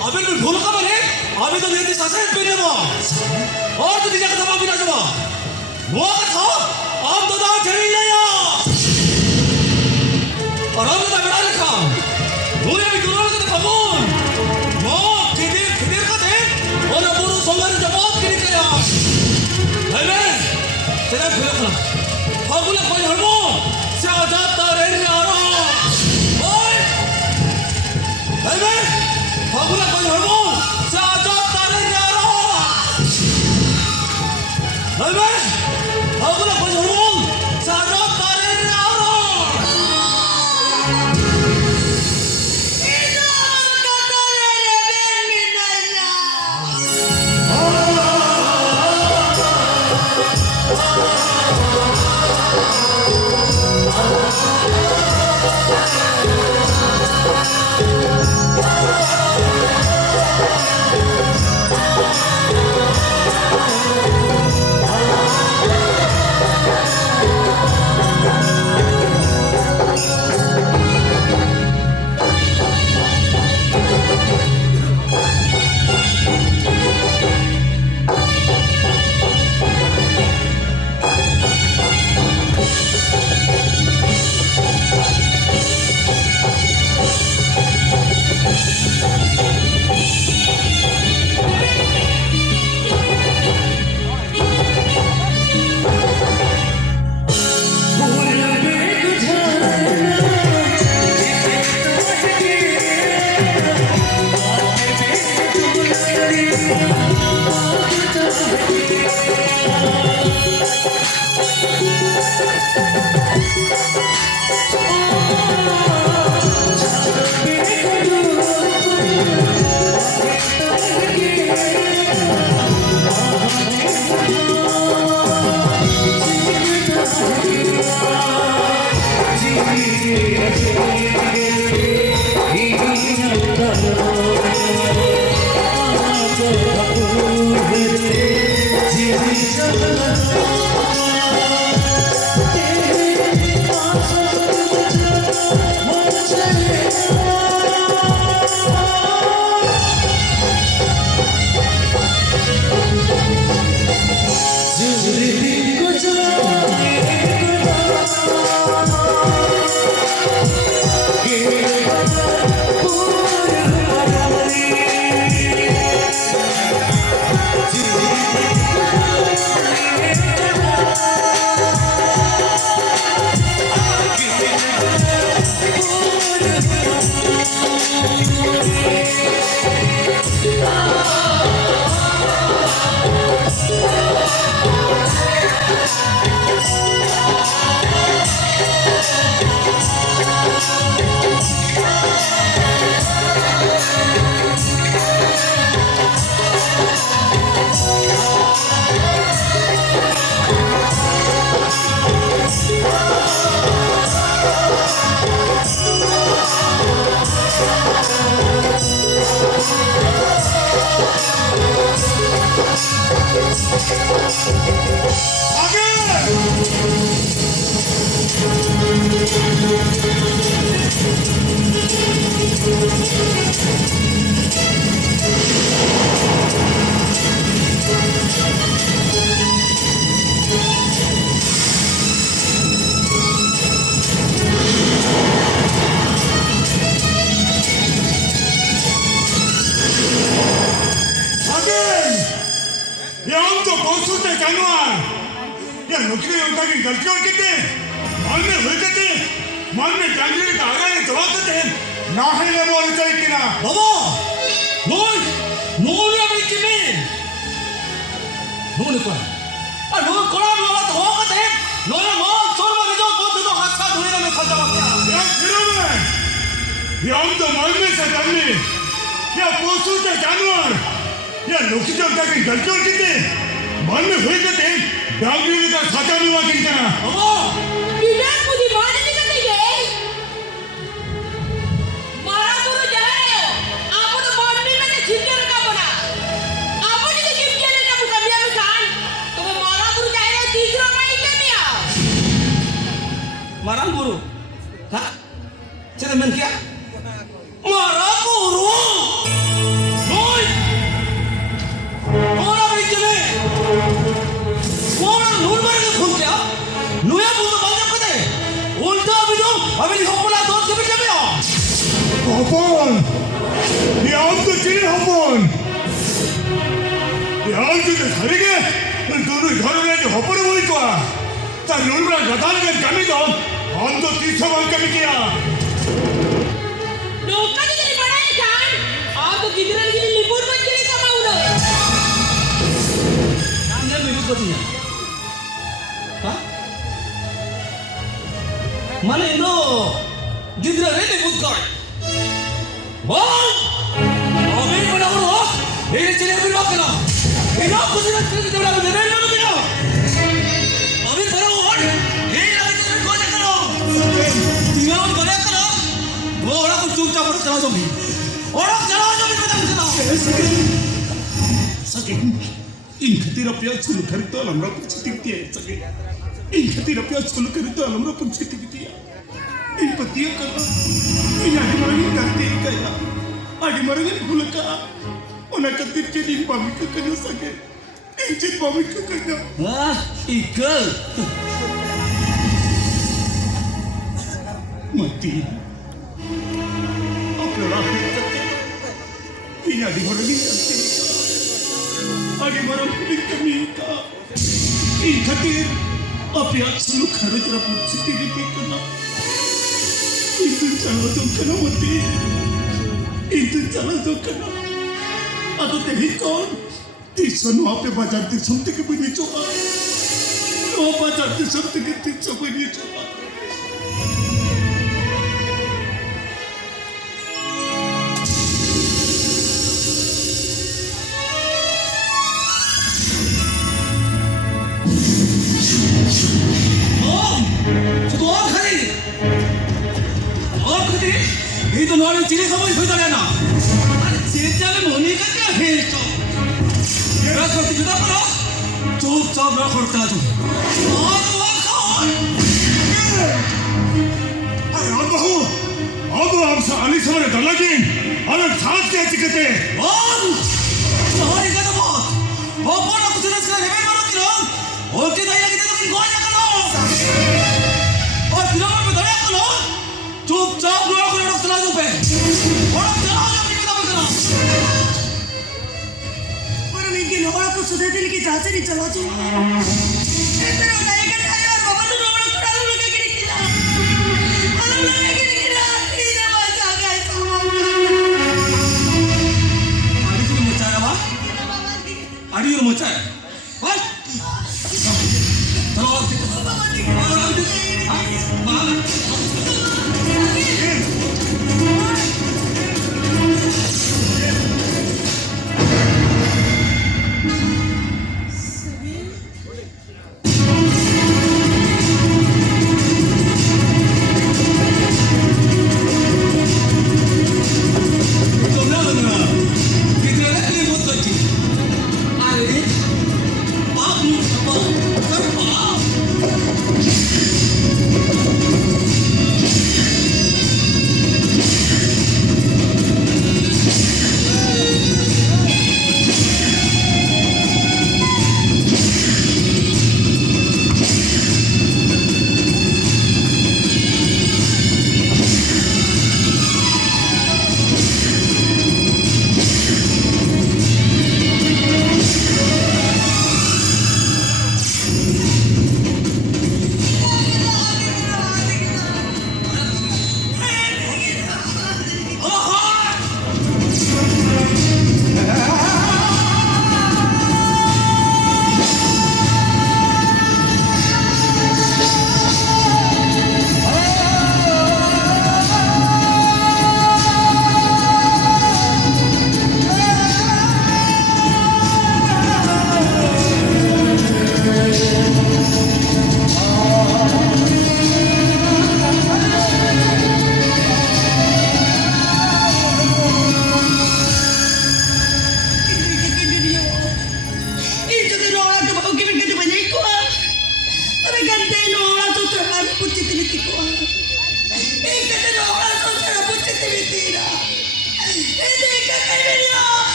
아벨을 보러 가면 해? 아벨도 내한테 사사에 빼내봐. 어또 니가 다 마비나 줘봐. 뭐가 더? 암도 다 재밌나요? 아람도 다 변하니까. 노래를 그러는 데 가면 뭐 그대가 돼? 어느 모르는 성가는 좀 어떻게니까요? 아멘. 대단 그렇구나. 화굴라 거의 헐모 자자따 렌리 알아. 어이. 아멘. 화굴라 거의 헐모 자자따 렌리 알아. 아멘. 화굴라 거의 헐모 자자따 렌리 알아. Marang guru. Hah? Cina men kia? Marang guru. Noi. Orang bicara. Orang nur mana ke phone kia? Nuya pun tu banyak kata. Ulta bido. Abis hopola dot ke bicara ya. Hopon! Yandı seni Hopon! Yandı da sarıge! 너는 결혼해야지 헛벌어 보일 거야! 자, 놀부랑 나다는 건 감이다! 안도 뒤쳐만 감이기야! Doka ni jadi padai kan? Aku gidiran gini libur macam sama udah. Anda mibut katanya. Hah? Mana itu? Gidra ini mibut kau. Bang! Abis mana orang? Ini ciri abis makan. Ini aku sudah ciri dia bilang dia bilang dia. Abis mana orang? Ini lagi ciri kau nak kalau. Tinggal orang balik kalau. Orang aku cuma cakap jalan zombie. Orang jalan zombie betul betul. Saking, in khatira pia chulu karito alam ra puchiti tiya saking. In khatira pia chulu karito alam ra puchiti tiya. In patiya kana. In adi maragin karte kaya. Adi maragin hulaka. Ona katir chedi pamit kana saking. In chedi pamit kana. Ah, ikal. Mati. Apa rapi kate? In adi maragin karte. Adi maragin kami ka. In khatir apya chulu karito puchiti kana. Itu jangan tukar mati. Itu jangan tukar. Atau tehikon. Tisun apa bajar tisun tiga bunyi coba. No bajar tisun tiga bunyi coba. Oh, itu orang kali. Orang kali. Itu orang ciri sama itu dah na. Ciri ciri moni kan dia helo. Beras seperti kita kalau. Cukup cukup beras korta tu. Oh, kau. Ayo abahu. Abu amsa ali samane dalagin. Anak saat ke cikete. Oh, sorry kata bos. Bapak aku sudah sekali lepas baru bilang. Oke, dah yang kita tu kau yang kalau. Oh, bilang apa dah yang kalau? Cukup cukup beras korta setelah tu pe. Orang jalan yang kita betul. Orang mungkin orang tu sudah jadi kita jadi jalan tu. Entah orang yang kata ayah bapa tu orang kurang lagi kiri kita. Orang lagi kiri kita. Ini macam guys sama. Adi tu mau cari apa? Adi tu mau cari. What? Terus orang tu. Ah, mana?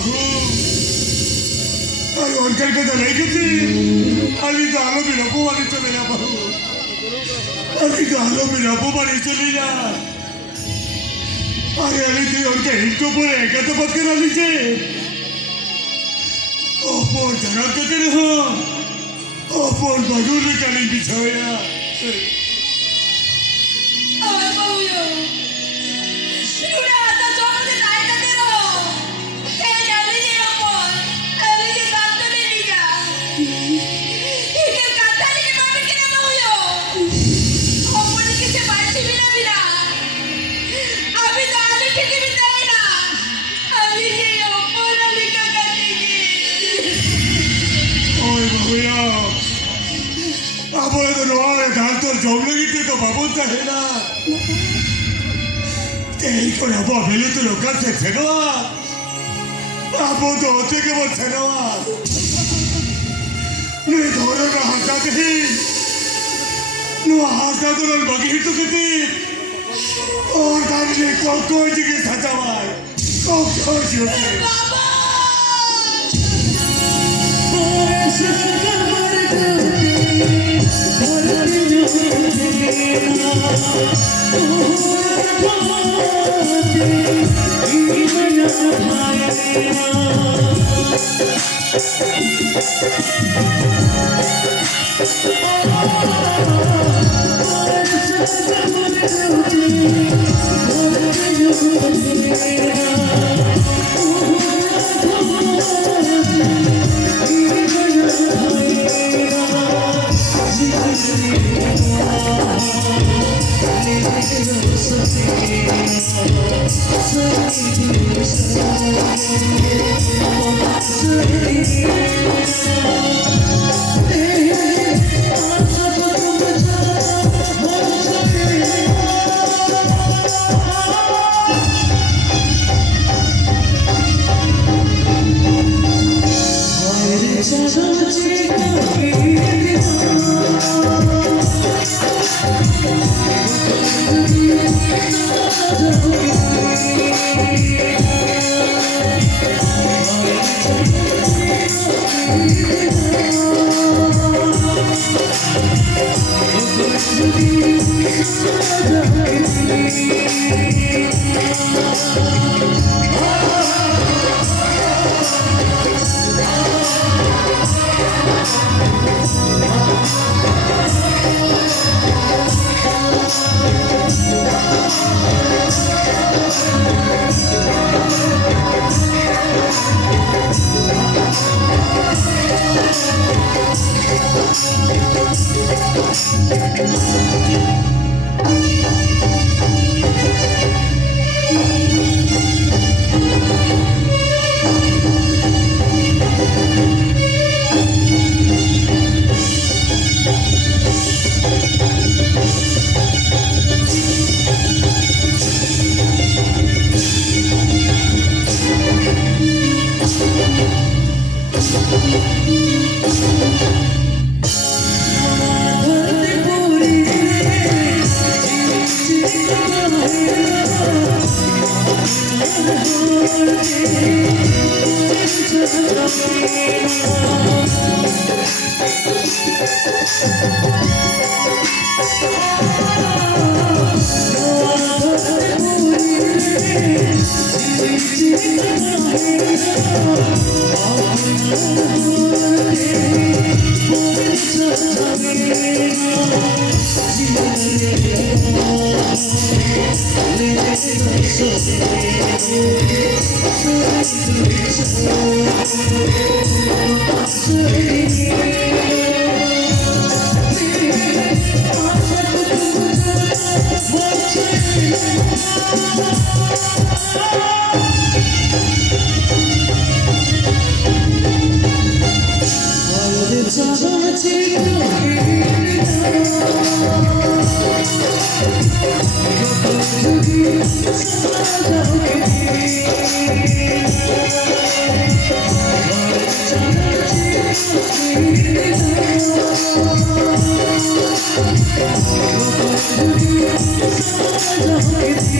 বাবু আর ওরকার কথা রেখেছি আমি তো আলো বিরপ বাড়ি চলে যাবো আমি তো আলো বিরপ বাড়ি চলে যা আরে আমি তুই ওরকে হিট করে একাতে পক্ষে রাখছে অপর যারা তোকে রেহ অপর বাদুর কালি বিছায়া আমার বাবুyo Sudah ada cowok di naik ke tiro. Dari ni apa? Dari ni kata ni dia. Ini kata ni kita bikin apa babuyo? Apa ni kita baca bila. Abi dah ada kita minta ina. Abi ni apa ni kata ni? ওই বাবুয়া আবার তো নয় ধান তোর জমলে গিয়ে তো বাবু চাহে না এই করে আবু ভেলে তো লোকাল ছেড়ে দেওয়া আবু তো হচ্ছে কেবল ছেড়ে দেওয়া নে ধরে না হাসা দেখি নো হাসা তোর বাকি তো কেটে और दादी को कोई जगह सजा हुआ है कोई जगह Baba. Thank you.